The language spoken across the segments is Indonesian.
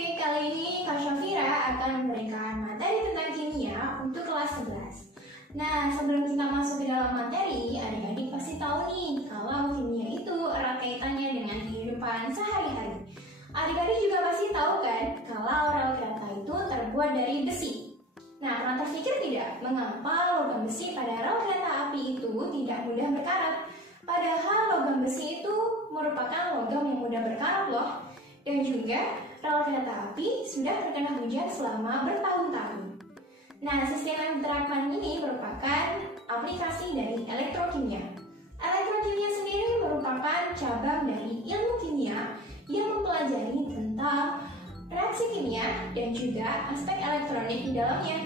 adik-adik, kali ini Kak Syafira akan memberikan materi tentang kimia untuk kelas 11. Nah, sebelum kita masuk ke dalam materi, adik-adik pasti tahu nih kalau kimia itu erat kaitannya dengan kehidupan sehari-hari. Adik-adik juga pasti tahu kan kalau rel kereta itu terbuat dari besi. Nah, pernah terpikir tidak mengapa logam besi pada rel kereta api itu tidak mudah berkarat? Padahal logam besi itu merupakan logam yang mudah berkarat loh. Dan juga rel kereta api sudah terkena hujan selama bertahun-tahun. Nah, sistem yang diterapkan ini merupakan aplikasi dari elektrokimia. Elektrokimia sendiri merupakan cabang dari ilmu kimia yang mempelajari tentang reaksi kimia dan juga aspek elektronik di dalamnya.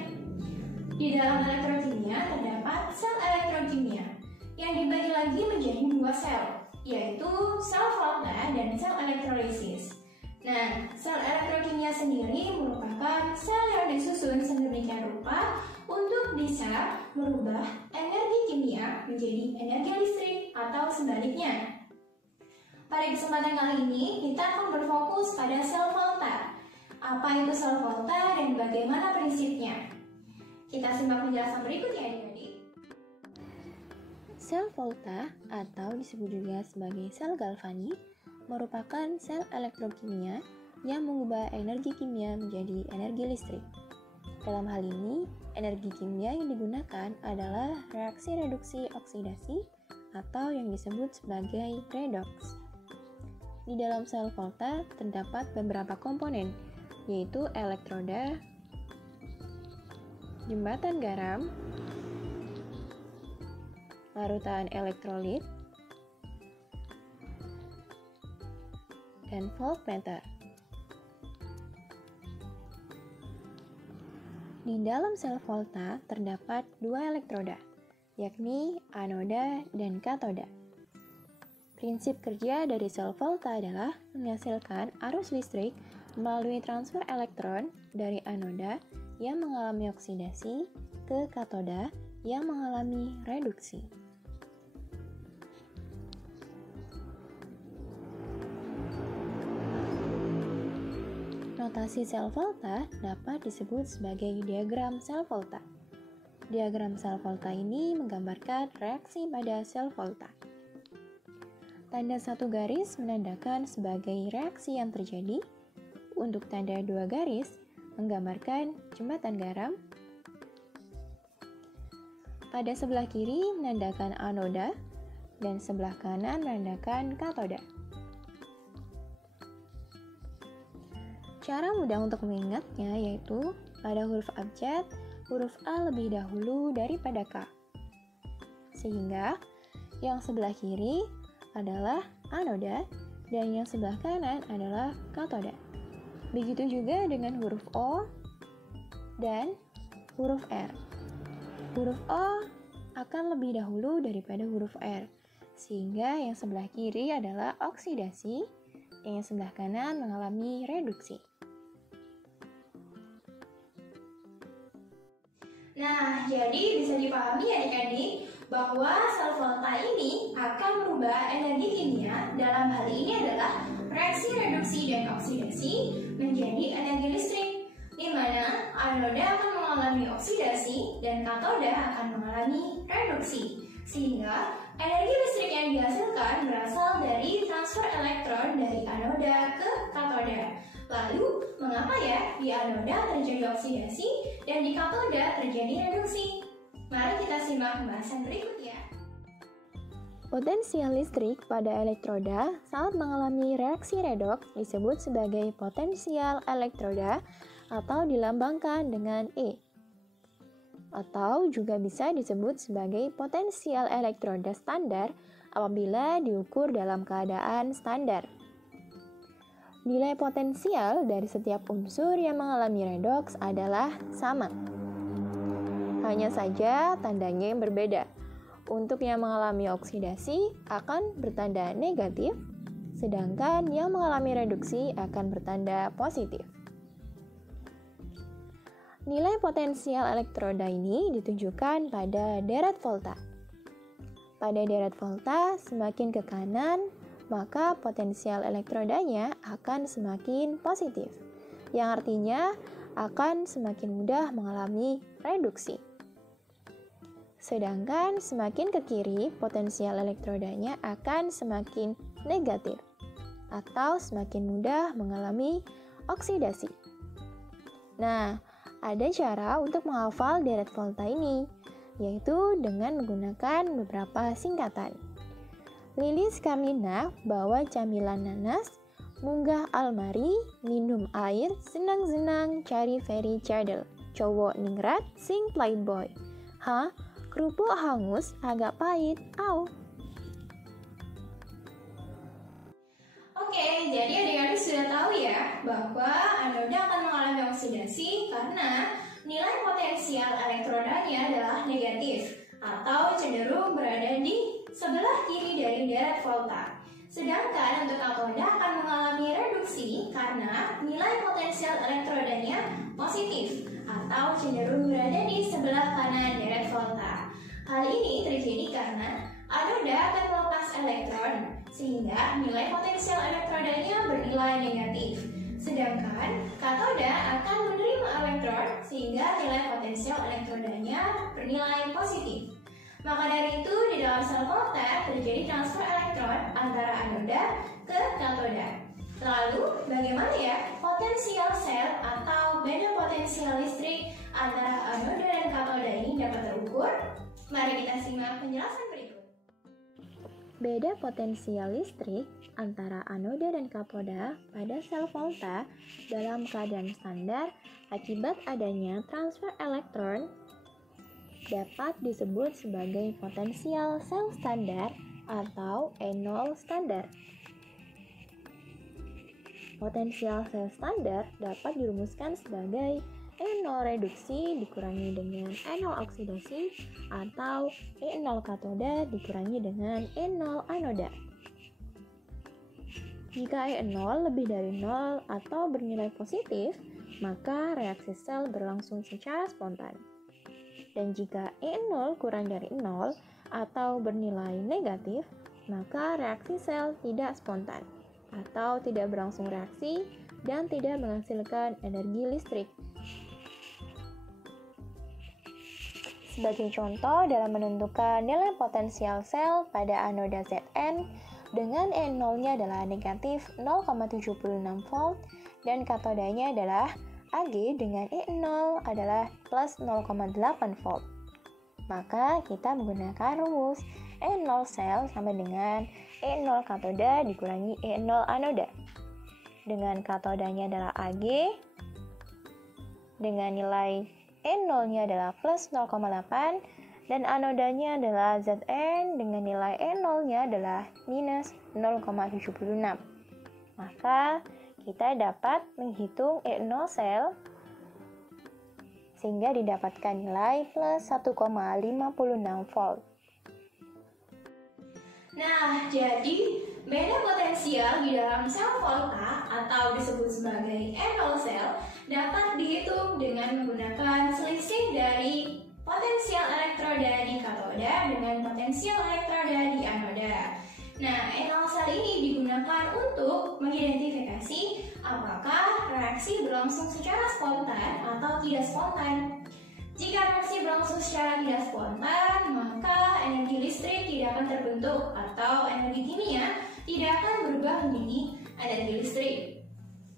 Di dalam elektrokimia terdapat sel elektrokimia yang dibagi lagi menjadi dua sel, yaitu sel Volta dan sel elektrolisis. Nah, sel elektrokimia sendiri merupakan sel yang disusun sedemikian rupa untuk bisa merubah energi kimia menjadi energi listrik atau sebaliknya. Pada kesempatan kali ini, kita akan berfokus pada sel Volta. Apa itu sel Volta dan bagaimana prinsipnya? Kita simak penjelasan berikutnya, adik-adik. Sel Volta atau disebut juga sebagai sel galvanik merupakan sel elektrokimia yang mengubah energi kimia menjadi energi listrik. Dalam hal ini, energi kimia yang digunakan adalah reaksi reduksi oksidasi atau yang disebut sebagai redoks. Di dalam sel Volta terdapat beberapa komponen, yaitu elektroda, jembatan garam, larutan elektrolit, dan voltmeter. Di dalam sel Volta terdapat dua elektroda, yakni anoda dan katoda. Prinsip kerja dari sel Volta adalah menghasilkan arus listrik melalui transfer elektron dari anoda yang mengalami oksidasi ke katoda yang mengalami reduksi. Notasi sel Volta dapat disebut sebagai diagram sel Volta. Diagram sel Volta ini menggambarkan reaksi pada sel Volta. Tanda satu garis menandakan sebagai reaksi yang terjadi. Untuk tanda dua garis menggambarkan jembatan garam. Pada sebelah kiri menandakan anoda dan sebelah kanan menandakan katoda. Cara mudah untuk mengingatnya yaitu pada huruf abjad, huruf A lebih dahulu daripada K. Sehingga yang sebelah kiri adalah anoda dan yang sebelah kanan adalah katoda. Begitu juga dengan huruf O dan huruf R. Huruf O akan lebih dahulu daripada huruf R, sehingga yang sebelah kiri adalah oksidasi dan yang sebelah kanan mengalami reduksi. Nah, jadi bisa dipahami adik-adik bahwa sel Volta ini akan merubah energi kimia dalam hal ini adalah reaksi reduksi dan oksidasi menjadi energi listrik, di mana anoda akan mengalami oksidasi dan katoda akan mengalami reduksi, sehingga energi listrik yang dihasilkan berasal dari transfer elektron dari anoda ke katoda. Lalu, mengapa ya di anoda terjadi oksidasi dan di katoda terjadi reduksi? Mari kita simak pembahasan berikutnya. Potensial listrik pada elektroda saat mengalami reaksi redoks disebut sebagai potensial elektroda atau dilambangkan dengan E. Atau juga bisa disebut sebagai potensial elektroda standar apabila diukur dalam keadaan standar. Nilai potensial dari setiap unsur yang mengalami redoks adalah sama. Hanya saja tandanya yang berbeda. Untuk yang mengalami oksidasi akan bertanda negatif, sedangkan yang mengalami reduksi akan bertanda positif. Nilai potensial elektroda ini ditunjukkan pada deret volta. Pada deret volta semakin ke kanan, maka potensial elektrodanya akan semakin positif. yang artinya akan semakin mudah mengalami reduksi. Sedangkan semakin ke kiri, potensial elektrodanya akan semakin negatif atau semakin mudah mengalami oksidasi. Nah, ada cara untuk menghafal deret volta ini, yaitu dengan menggunakan beberapa singkatan. Lilis Karlina bawa camilan nanas, munggah almari, minum air, senang-senang cari fairy cadel, cowok ningrat, sing playboy. Hah? Kerupuk hangus agak pahit, au. Oke, jadi adik-adik sudah tahu ya bahwa anoda akan mengalami oksidasi karena nilai potensial elektrodanya adalah negatif atau cenderung berada di sebelah kiri dari deret volta. Sedangkan untuk katoda akan mengalami reduksi karena nilai potensial elektrodanya positif atau cenderung berada di sebelah kanan deret volta. Hal ini terjadi karena anoda akan melepas elektron sehingga nilai potensial elektrodanya bernilai negatif. Sedangkan katoda akan menerima elektron sehingga nilai potensial elektrodanya bernilai positif. Maka dari itu di dalam sel volta terjadi transfer elektron antara anoda ke katoda. Lalu bagaimana ya potensial sel atau beda potensial listrik antara anoda dan katoda ini dapat terukur? Mari kita simak penjelasan berikut. Beda potensial listrik antara anoda dan katoda pada sel volta dalam keadaan standar akibat adanya transfer elektron dapat disebut sebagai potensial sel standar atau E0 standar. Potensial sel standar dapat dirumuskan sebagai E0 reduksi dikurangi dengan E0 oksidasi atau E0 katoda dikurangi dengan E0 anoda. Jika E0 lebih dari 0 atau bernilai positif, maka reaksi sel berlangsung secara spontan. Dan jika E0 kurang dari 0 atau bernilai negatif, maka reaksi sel tidak spontan atau tidak berlangsung reaksi dan tidak menghasilkan energi listrik. Sebagai contoh dalam menentukan nilai potensial sel pada anoda Zn dengan E0-nya adalah negatif 0,76 volt dan katodanya adalah Ag dengan E0 adalah plus 0,8 volt. Maka kita menggunakan rumus E0 sel sama dengan E0 katoda dikurangi E0 anoda. Dengan katodanya adalah Ag, dengan nilai E0-nya adalah plus 0,8 dan anodanya adalah Zn dengan nilai E0-nya adalah minus 0,76. Maka kita dapat menghitung E0 sel sehingga didapatkan nilai plus 1,56 volt. Nah, jadi beda potensial di dalam sel volta atau disebut sebagai E0 sel dapat dihitung dengan menggunakan selisih dari potensial elektroda di katoda dengan potensial elektroda di anoda. Nah, E0 sel ini digunakan untuk mengidentifikasi apakah reaksi berlangsung secara spontan atau tidak spontan. Jika reaksi berlangsung secara tidak spontan, maka energi listrik tidak akan terbentuk atau energi kimia tidak akan berubah menjadi energi listrik.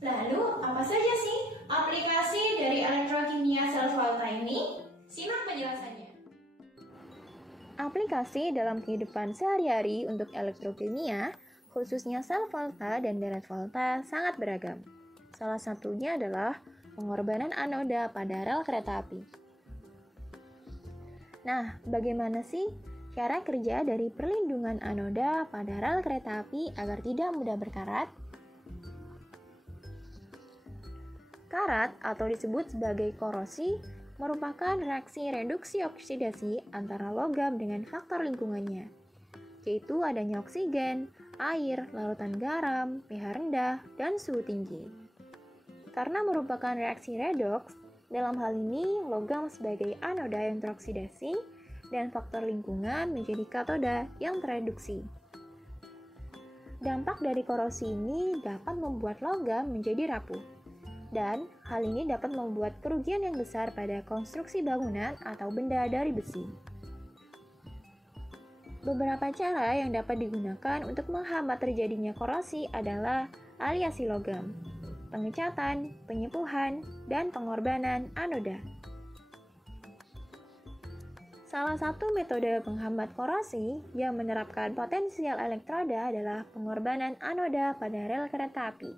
Lalu, apa saja sih aplikasi dari elektrokimia sel volta ini? Simak penjelasannya. Aplikasi dalam kehidupan sehari-hari untuk elektrokimia, khususnya sel volta dan deret volta, sangat beragam. Salah satunya adalah pengorbanan anoda pada rel kereta api. Nah, bagaimana sih cara kerja dari perlindungan anoda pada rel kereta api agar tidak mudah berkarat? Karat atau disebut sebagai korosi merupakan reaksi reduksi oksidasi antara logam dengan faktor lingkungannya, yaitu adanya oksigen, air, larutan garam, pH rendah, dan suhu tinggi. Karena merupakan reaksi redoks, dalam hal ini logam sebagai anoda yang teroksidasi dan faktor lingkungan menjadi katoda yang tereduksi. Dampak dari korosi ini dapat membuat logam menjadi rapuh dan hal ini dapat membuat kerugian yang besar pada konstruksi bangunan atau benda dari besi. Beberapa cara yang dapat digunakan untuk menghambat terjadinya korosi adalah aliasi logam, pengecatan, penyepuhan, dan pengorbanan anoda. Salah satu metode penghambat korosi yang menerapkan potensial elektroda adalah pengorbanan anoda pada rel kereta api.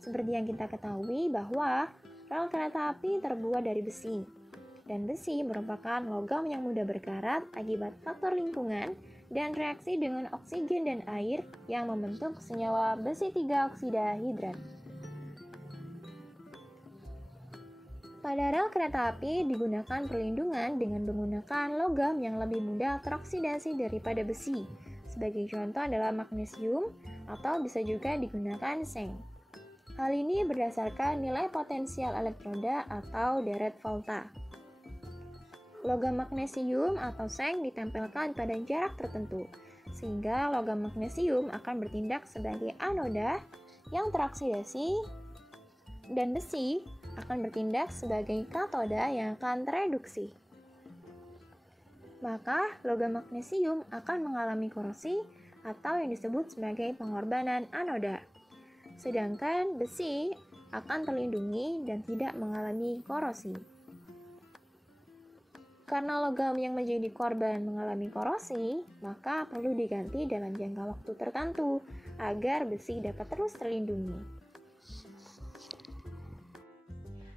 Seperti yang kita ketahui bahwa rel kereta api terbuat dari besi, dan besi merupakan logam yang mudah berkarat akibat faktor lingkungan dan reaksi dengan oksigen dan air yang membentuk senyawa besi 3 oksida hidrat. Pada rel kereta api digunakan perlindungan dengan menggunakan logam yang lebih mudah teroksidasi daripada besi. Sebagai contoh adalah magnesium atau bisa juga digunakan seng. Hal ini berdasarkan nilai potensial elektroda atau deret volta. Logam magnesium atau seng ditempelkan pada jarak tertentu, sehingga logam magnesium akan bertindak sebagai anoda yang teroksidasi dan besi akan bertindak sebagai katoda yang akan tereduksi. Maka, logam magnesium akan mengalami korosi atau yang disebut sebagai pengorbanan anoda. Sedangkan besi akan terlindungi dan tidak mengalami korosi. Karena logam yang menjadi korban mengalami korosi, maka perlu diganti dalam jangka waktu tertentu agar besi dapat terus terlindungi.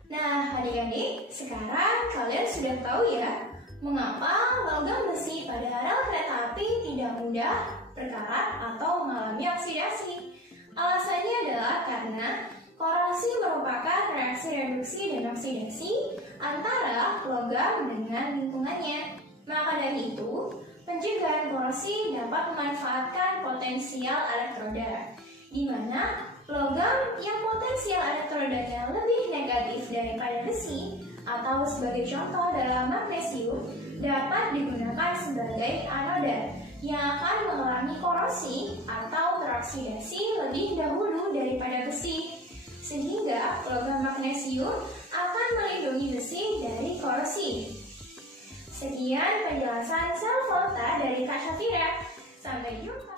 Nah, adik-adik, sekarang kalian sudah tahu ya, mengapa logam besi pada rel kereta api tidak mudah berkarat atau mengalami oksidasi. Alasannya adalah karena korosi merupakan reaksi reduksi dan oksidasi antara logam dengan lingkungannya. Maka dari itu, pencegahan korosi dapat memanfaatkan potensial elektroda, di mana logam yang potensial elektrodanya lebih negatif daripada besi atau sebagai contoh dalam magnesium dapat digunakan sebagai anoda yang akan mengalami korosi atau teroksidasi lebih dahulu daripada besi, sehingga logam magnesium akan melindungi besi dari korosi. Sekian penjelasan sel volta dari Kak Syafira. Sampai jumpa.